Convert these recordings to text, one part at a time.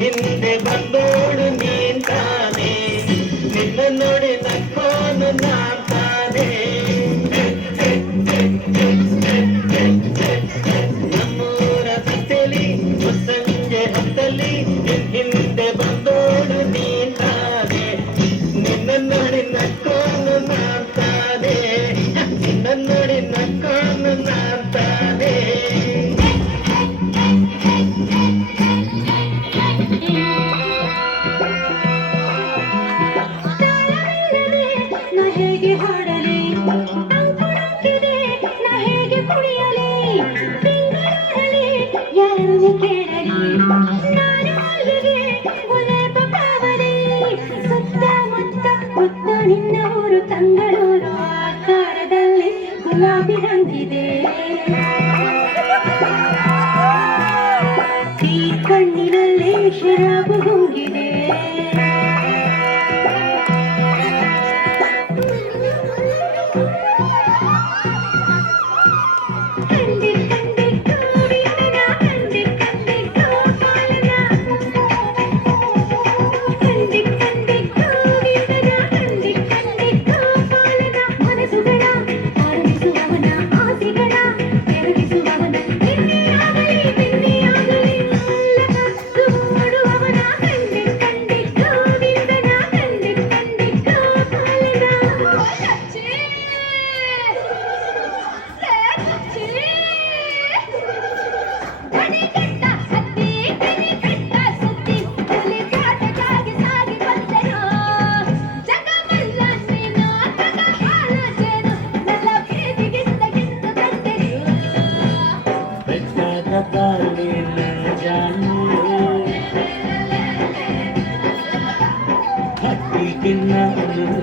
ಹಿಂದೆ ಬಂದೋಡು ನೀನ್ ತಾನೆ ನಿನ್ನ ನೋಡಿ ನಕ್ಕೋನು ನಾನ್ ತಾನೆ ನಮ್ಮೂರ ಸಂತೆಲಿ ಸಂಜೆ ಹೊತ್ತಲ್ಲಿ ಹಿಂದೆ ಬಂದೋಡು ನೀನ್ ತಾನೆ ನಿನ್ನ ನೋಡಿ ನಕ್ಕೋನು ನಾನ್ ತಾನೆ ನಿನ್ನ ನೋಡಿ ನಕ್ಕೋನು ನಾನ್ ತಾನೆ ನಿನ್ನ ಊರು ತಂಗಳೂರು ಆಕಾರದಲ್ಲಿ ಗುಲಾಬಿ ರಂಗಿದೆ ಈ ಕಣ್ಣಿನಲ್ಲಿ ಶರಾಬು ಹೊಂಗಿದೆ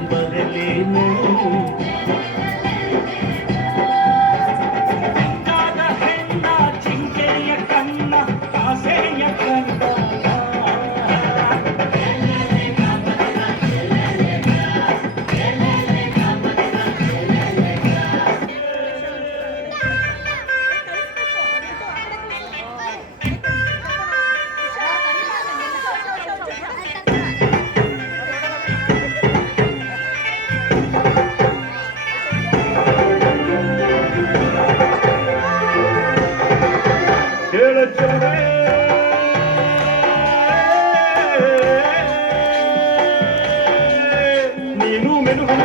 ಬರಲೇನು ಹೆಣ್ಣ ಚಿಂಕೆಯ ಕಣ್ಣ ಕಾಸೆಯ ಕಣ್ಣ ನೀನು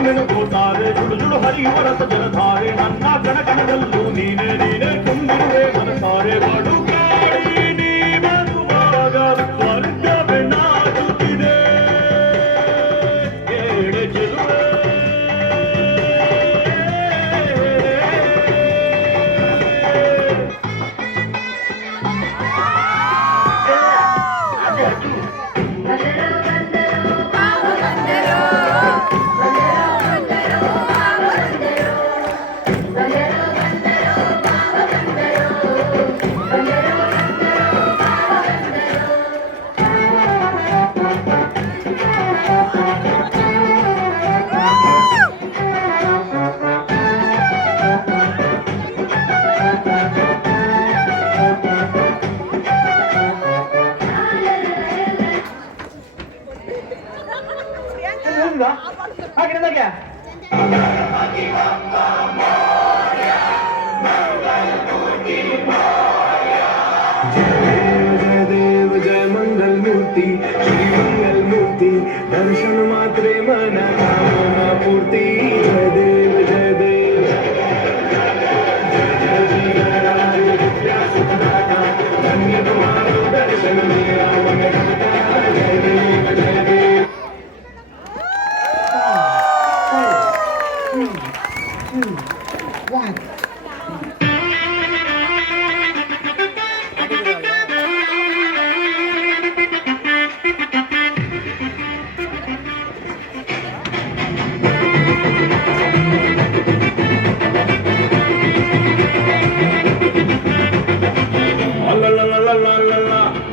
ಮೆನುಗೋತಾರೆ ಜುಡು ಜುಡು ಹರಿಯುವ ರಸ ಜಲಧಾರೆ ನನ್ನ ಕಣಕಣದಲ್ಲೂ ನೀನೆ ನೀನೆ ತುಂಬಿರುವೆ ಮನಸಾರೆ ಬಡು ಗಾಳಿ ನೀ ಬರುವಾಗ ಸ್ವರ್ಗವೇ ನಾಚುತ್ತಿದೆ ಕೇಳೆ ಚೆಲುವೆ दर्शन मात्रे मन कामना पूर्ति जय देव जय देव जय जय धन्य तुम्हारो दर्शन मेरा मन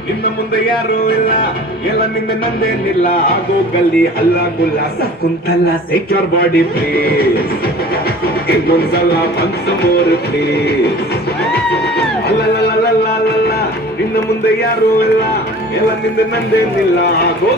ನಿನ್ನ ಮುಂದೆ ಯಾರೂ ಇಲ್ಲ ಎಲ್ಲ ನಿಂದ ನಂದೇನಿಲ್ಲ ಆಗೋ ಗಲ್ಲಿ ಹಲ್ಲ ಗುಲ್ಲ ಸಕುಂತಲ ಸೆಕ್ಯೂರ್ ಬಾಡಿ ಪ್ಲೀಸ್ ಇನ್ನೊಂದ್ಸಲ ಒನ್ಸ್ ಮೋರ್ ಪ್ಲೀಸ್ ಅಲ್ಲ ನಿನ್ನ ಮುಂದೆ ಯಾರೂ ಇಲ್ಲ ಎಲ್ಲ ನಿಂದ ನಂದೇನಿಲ್ಲ ಆಗೋ